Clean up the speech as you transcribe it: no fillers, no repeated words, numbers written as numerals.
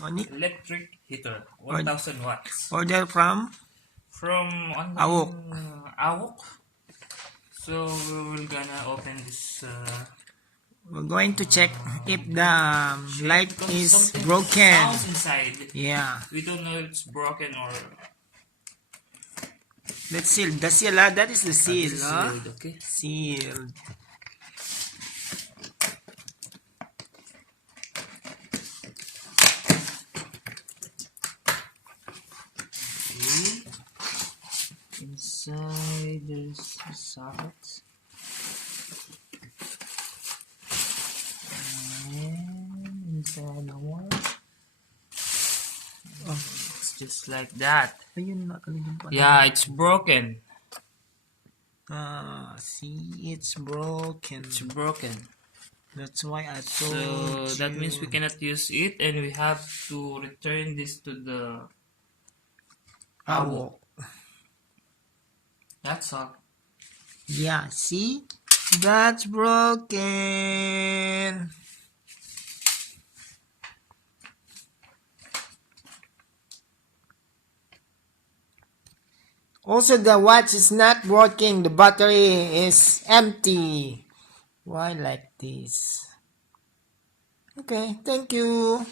Sonic. Electric heater, 1000 watts. Order from From AWOK. AWOK. So we're gonna open this. We're going to check if the light is Something broken. sounds inside. Yeah. We don't know if it's broken or. Let's seal. The seal, that is the seal. This is sealed, okay. Sealed. Okay. Inside there's a socket. And inside the wall. Oh, it's just like that. Yeah, it's broken. See, it's broken. It's broken. That's why I told you. So that means we cannot use it, and we have to return this to the AWOK. That's all. Yeah, see? That's broken. Also, the watch is not working. The battery is empty. Why like this? Okay, thank you.